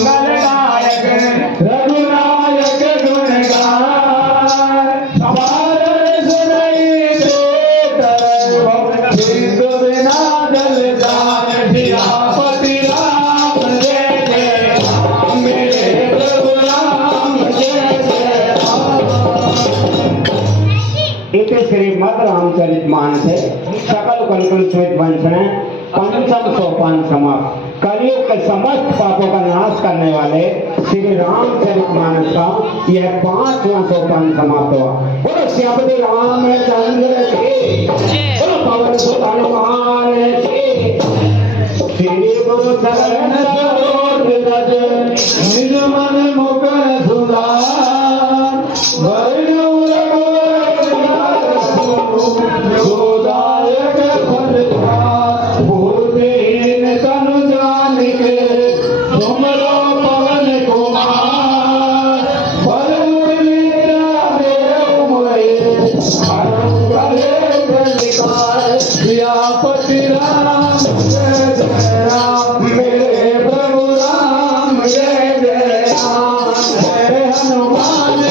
મંગલદાયક श्रीमद् रामचरितमानस है सकल कलकल वंशने पंचम सोपान समाप्त। कलयुग के समस्त पापों का नाश करने वाले श्री रामचरितमानस का यह 5वां सोपान समाप्त हुआ। बोलो श्यामति रामचंद्र की, बोलो पवन सुत हनुमान की। श्री गुरु चरण सरोज रज निज मन मुकुर सुधार। वैष्णव गोदायक फलचार। भूतहीन तनु जानिके तुमरो पवन कुमार। बल मुरलीधर देव मोरे हरम कलेश विकार। सियापति राम जय जय राम, मेरे प्रभु राम जय जय राम। जय हनुमान